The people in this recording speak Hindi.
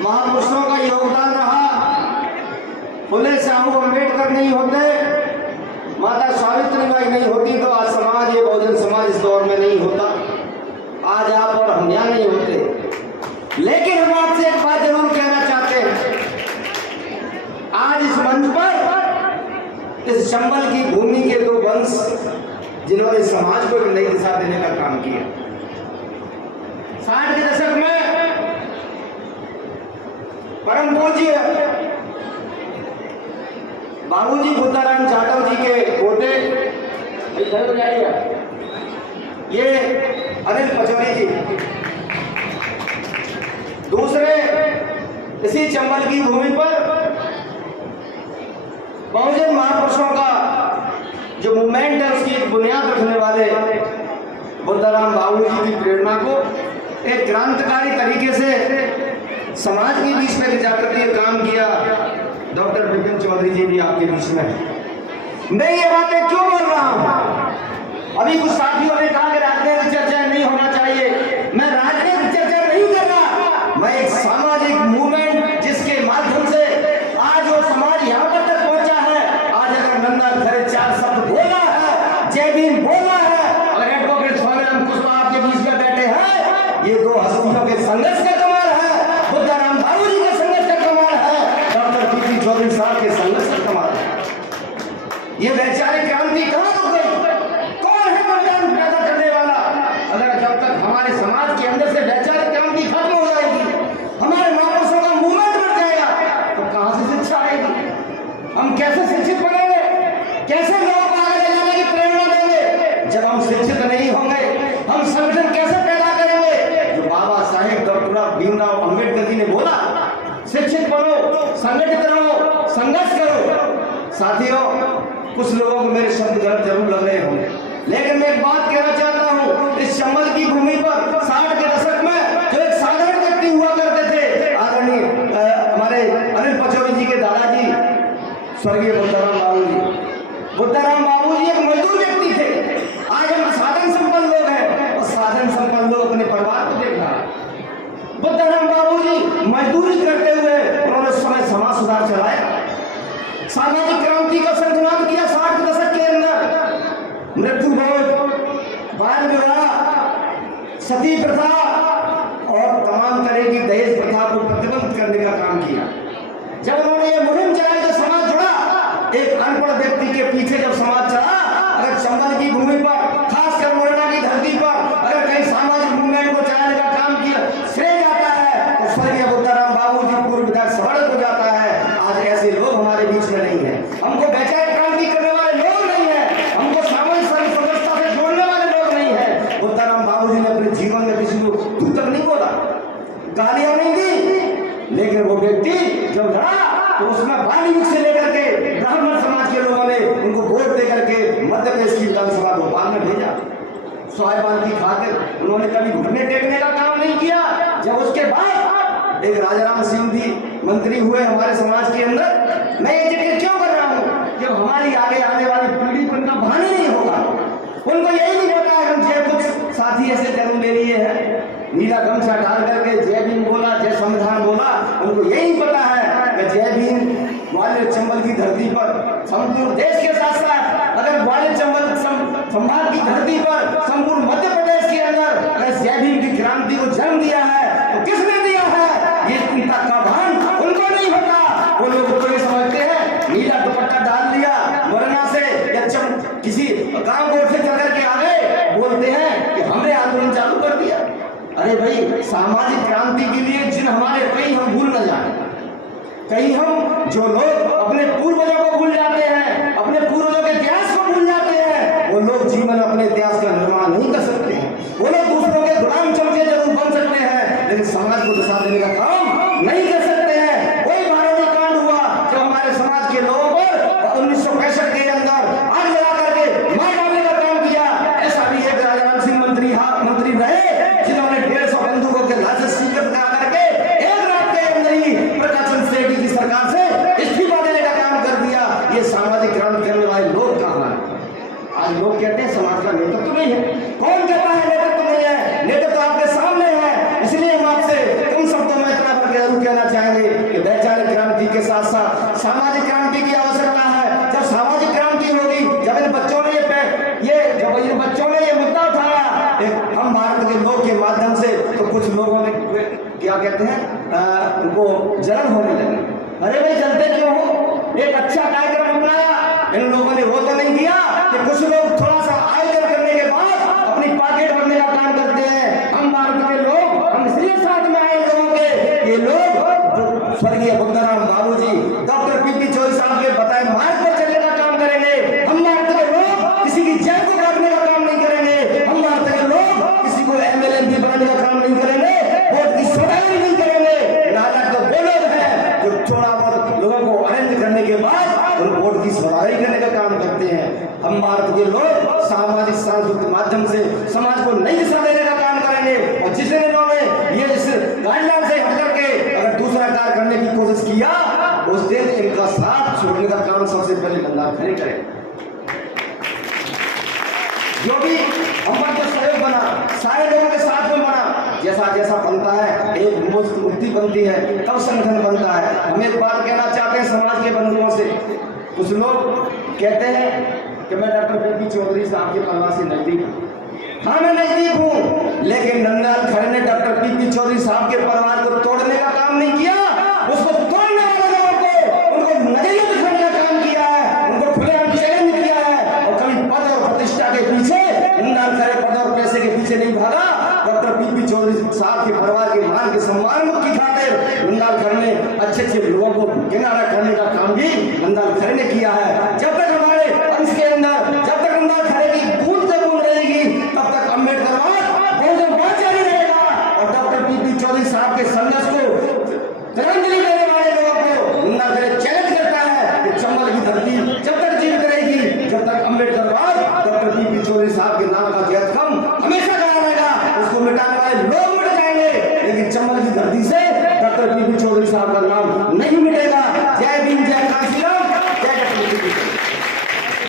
महापुरुषों का योगदान रहा। फुले शाहू अम्बेडकर नहीं होते, माता सावित्रीबाई नहीं होती तो आज समाज, ये बहुजन समाज इस दौर में नहीं होता। आज आप और हम यहाँ नहीं होते। लेकिन हम आपसे एक बात जरूर कहना चाहते हैं, आज इस मंच पर इस चंबल की भूमि के दो वंश जिन्होंने समाज को एक नई दिशा देने का काम किया। 60 के दशक में परम पूज्य बाबूजी बुद्धाराम जाटव जी के पोते ये अनिल पचौरी जी, दूसरे इसी चंबल की भूमि पर बहुजन महापुरुषों का जो मूवमेंट है उसकी बुनियाद रखने वाले बुद्धाराम बाबूजी की प्रेरणा को एक क्रांतिकारी तरीके से समाज के बीच में ले जाकर के काम किया। डॉक्टर विपिन चौधरी जी भी आपके बीच में है। मैं ये बातें क्यों बोल रहा हूं? अभी कुछ साथियों ने कहा कि राजनीतिक चर्चा नहीं होना चाहिए। मैं राजनीतिक चर्चा नहीं कर रहा, मैं एक सामाजिक मूवमेंट जिसके माध्यम से आज वो समाज यहाँ तक पहुंचा है। आज अगर नंदा खरे 4 शब्द बोला है, जय भीम बोला है, अगर एडवोकेट स्वामी पुष्पा आपके बीच में बैठे हैं, ये दो हस्तियों के संघर्ष का कमाल है। बुद्धाराम बाबूजी के संघर्ष का कमाल है, डॉक्टर विपिन चौधरी साहब के संघर्ष का कमाल है। ये वैचारिक क्रांति कहाँ रुक गई? कौन है बलिदान पैदा करने वाला? अगर जब तक हमारे समाज के अंदर से वैचारिक क्रांति खत्म हो जाएगी, हमारे महापुरुषों का मूवमेंट बढ़ जाएगा, तो कहां से शिक्षा आएगी? हम कैसे शिक्षित बनेंगे? कैसे लोगों को आगे ले जाने की प्रेरणा देंगे? जब हम शिक्षित नहीं होंगे, हम संगठन कैसे पैदा करेंगे? जो बाबा साहेब डॉक्टर भीमराव अम्बेडकर जी ने बोला, शिक्षित बनो, संगठित रहो, संघर्ष करो। साथियों, कुछ लोगों को मेरे शब्द गलत जरूर लग रहे होंगे, लेकिन मैं एक बात कहना चाहता हूं, इस चंबल की भूमि पर 60 के दशक में जो एक साधारण व्यक्ति हुआ करते थे, आदरणीय हमारे अनिल पचौरी जी के दादाजी स्वर्गीय बुद्धाराम बाबूजी। बुद्धाराम बाबूजी एक मजदूर व्यक्ति थे। आज हम साधन संपन्न लोग हैं और साधन संपन्न लोग अपने परिवार को देख रहा है। बुद्धाराम बाबूजी मजदूरी करते हुए उन्होंने समय समाज सुधार चलाया, सामाजिक क्रांति का संकल्प किया। 60 के दशक के अंदर मृत्यु भोज, बाल विवाह, सती प्रथा और तमाम तरह की दहेज प्रथा को प्रतिबंध करने का काम किया। जब उन्होंने ये मुहिम चलाई तो समाज जुड़ा। एक अनपढ़ व्यक्ति के पीछे जब समाज चला, अगर चंबल की भूमि पर, खासकर मोरना की धरती पर अगर कहीं सामाजिक मूवमेंट को चलाने का काम किया श्रेय जाता है तो स्वर्गीय बुद्धाराम बाबूजी पूर्व विधायक सवर्ण को जाता है। आज ऐसे लोग हमारे बीच में नहीं है। हमको वैचारिक क्रांति करने वाले लोग नहीं है, हमको सामाजिक समरसता से जोड़ने वाले लोग नहीं है। बुद्धाराम बाबूजी ने अपने जीवन में किसी को तू तक नहीं बोला, गालियां नहीं दी, लेकिन वो व्यक्ति जब लड़ा तो उसमें बाली से लेकर के ब्राह्मण समाज के लोगों ने उनको वोट दे करके मध्य प्रदेश की विधानसभा भोपाल में भेजा। स्वाभिमान की खातिर उन्होंने कभी घुटने टेकने का काम नहीं किया। जब उसके बाद एक राजाराम सिंह जी मंत्री हुए हमारे समाज के अंदर, मैं ये जिक्र क्यों कर रहा हूँ कि हमारी आगे आने वाली पीढ़ी को इनका भान ही नहीं होगा। उनको यही नहीं पता है। हम जय कुछ साथी ऐसे जन्म ले लिए हैं, नीला गमछा डाल करके जय भीम बोला, जय संविधान बोला, उनको यही पता है कि जय भीम ग्वालियर चंबल की धरती पर संपूर्ण देश के साथ साथ अगर ग्वालियर चंबल संभाग की धरती पर संपूर्ण मध्य प्रदेश के अंदर अगर जय भीम की क्रांति को जन्म दिया है तो किसने दिया है? ये पिता का भान उनको नहीं होता। वो लोग तो ये समझते हैं नीला दुपट्टा डाल लिया वरना से या किसी गांव को से चल करके आ गए, बोलते हैं कि हमने आंदोलन चालू कर दिया। अरे भाई, सामाजिक क्रांति के लिए जिन हमारे कहीं हम भूल न जाए, कहीं हम जो लोग अपने पूर्वजों को भूल जाते हैं, अपने पूर्वजों के इतिहास को भूल जाते हैं, वो लोग जीवन अपने इतिहास का निर्माण नहीं कर सकते हैं। वो लोग दूसरों के गुलाम चमचे जरूर बन सकते हैं, लेकिन समाज को दिशा देने का काम नहीं कर सकते हैं। वही भारतीय कांड हुआ जो हमारे समाज के लोगों पर 1965 के अंदर आग लगा करके मार डालने का काम किया। ऐसा भी एक राजाराम सिंह मंत्री रहे जिन्होंने 150 बंदूकों के लाइसेंस स्वीकृत करा करके एक रात के अंदर ही प्रकाशन सेठी की सरकार से इस्तीफा देने का काम कर दिया। समाज का नेतृत्व नहीं है। कौन कहता है नेतृत्व नहीं है? नेतृत्व तो आपके सामने है। इसलिए हम आपसे तुम शब्दों में इतना भर के जरूर कहना चाहेंगे कि वैचारिक क्रांति के साथ साथ सामाजिक क्रांति की आवश्यकता है। जब सामाजिक क्रांति होगी, जब इन बच्चों ने ये मुद्दा उठाया हम भारत के लोग के माध्यम से, तो कुछ लोगों ने क्या कहते हैं, उनको जलन होने लगी। अरे भाई जलते क्यों हो? एक अच्छा कार्यक्रम अपनाया, इन लोगों ने वो तो नहीं किया कि कुछ लोग थोड़ा सा आयोजन करने के बाद अपनी पॉकेट भरने का काम करते हैं। हम भारत के लोग, हम इसलिए साथ में आए लोगों के, ये लोग स्वर्गीय बुद्धराम बाबूजी, डॉक्टर पीपी चौधरी साहब के बताए मार्ग पर चलने का काम करेंगे। हम भारत के लोग किसी की जय को काटने का काम नहीं करेंगे। हम भारत के लोग किसी को MLA बनाने का काम नहीं करेंगे, वोट की सौदाई नहीं करेंगे। नाटक तो वो लोग हैं जो थोड़ा बहुत लोगों को अरेंज करने के बाद उन वोट की सौदाई करने का काम करते हैं। हम भारत के लोग सामाजिक सांस्कृतिक माध्यम से समाज को नई दिशा देने का काम करेंगे। और जिस दिन इन्होंने ये इस गाइडलाइन से हट करके अगर दूसरा कार्य करने की कोशिश किया, उस दिन इनका साथ छोड़ने का काम सबसे पहले बंदा खड़े करें। जो भी हमारा जो सहयोग बना, सारे लोगों के साथ में बना, जैसा जैसा बनता है एक मुक्ति बनती है, तब संगठन बनता है। हम एक बात कहना चाहते हैं समाज के बंधुओं से। कुछ लोग कहते हैं कि मैं डॉक्टर पीपी चौधरी साहब के परिवार से नजदीक हूँ। हाँ मैं नजदीक हूँ, लेकिन नंदलाल खरे ने डॉक्टर पीपी चौधरी साहब के परिवार को तोड़ने का काम नहीं किया। उसको तोड़ने वाले लोगों को उनको नजरिया दिखाने का काम किया है, उनको खुलेआम चैलेंज किया है। और कभी पद और प्रतिष्ठा के पीछे, नंदलाल खरे पद और पैसे के पीछे नहीं भागा। डॉक्टर पीपी चौधरी साहब के परिवार के मान के सम्मान की खातिर नंदलाल खरे ने अच्छे अच्छे लोगों को किनारा करने का काम भी नंदलाल खरे ने किया है। जब तक हमारे अंश के अंदर, जब तक नंदलाल खरे की बूंद से बूंद रहेगी, तब तक अम्बेडकरवाद बहुजनवाद जारी रहेगा। और डॉक्टर पीपी चौधरी साहब के संघर्ष को तिरंजलि देने वाले लोगों को नंदलाल खरे चैलेंज करता है कि चंबल की धरती जब तक जीवित रहेगी, जब तक अम्बेडकरवाद डॉक्टर पीपी चौधरी साहब के नाम का जयतकम हमेशा गाया रहेगा। उसको मिटाने वाले लोग मिट जाएंगे, लेकिन चंबल की धरती से डॉक्टर पीपी चौधरी साहब का नाम नहीं मिटेगा। जय भीम, जय काशी।